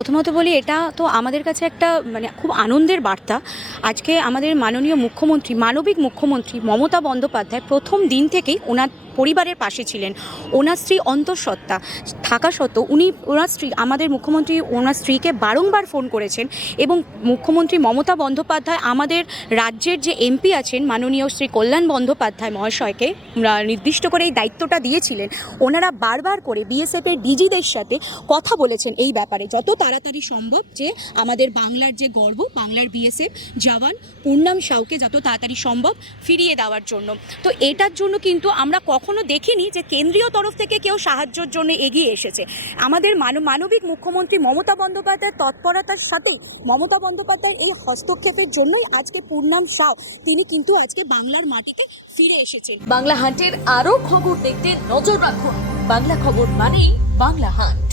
প্রথমত বলি, এটা তো আমাদের কাছে একটা খুব আনন্দের বার্তা। আজকে আমাদের মাননীয় মুখ্যমন্ত্রী, মানবিক মুখ্যমন্ত্রী মমতা বন্দ্যোপাধ্যায় প্রথম দিন থেকেই ওনার পরিবারের পাশে ছিলেন। ওনার স্ত্রী অন্তঃসত্ত্বা থাকা সত্ত্বেও ওনার স্ত্রী, আমাদের মুখ্যমন্ত্রী ওনার স্ত্রীকে বারংবার ফোন করেছেন এবং মুখ্যমন্ত্রী মমতা বন্দ্যোপাধ্যায় আমাদের রাজ্যের যে এমপি আছেন মাননীয় শ্রী কল্যাণ বন্দ্যোপাধ্যায় মহাশয়কে নির্দিষ্ট করে এই দায়িত্বটা দিয়েছিলেন। ওনারা বারবার করে বিএসএফের ডিজিদের সাথে কথা বলেছেন এই ব্যাপারে, যত তাড়াতাড়ি সম্ভব যে আমাদের বাংলার যে গর্ব, বাংলার বিএসএফ জওয়ান পূর্ণাম সাউকে যত তাড়াতাড়ি সম্ভব ফিরিয়ে দেওয়ার জন্য। তো এটার জন্য কিন্তু আমরা কখনো দেখিনি যে কেন্দ্রীয় তরফ থেকে কেউ সাহায্যের জন্য এগিয়ে এসেছে। আমাদের মানবিক মুখ্যমন্ত্রী মমতা বন্দ্যোপাধ্যায়ের তৎপরতার সাথে, মমতা বন্দ্যোপাধ্যায়ের এই হস্তক্ষেপের জন্যই আজকে পূর্ণাম সাউ তিনি কিন্তু আজকে বাংলার মাটিতে ফিরে এসেছেন। বাংলা হান্টের আরও খবর দেখতে নজর রাখুন। বাংলা খবর মানেই বাংলা হান্ট।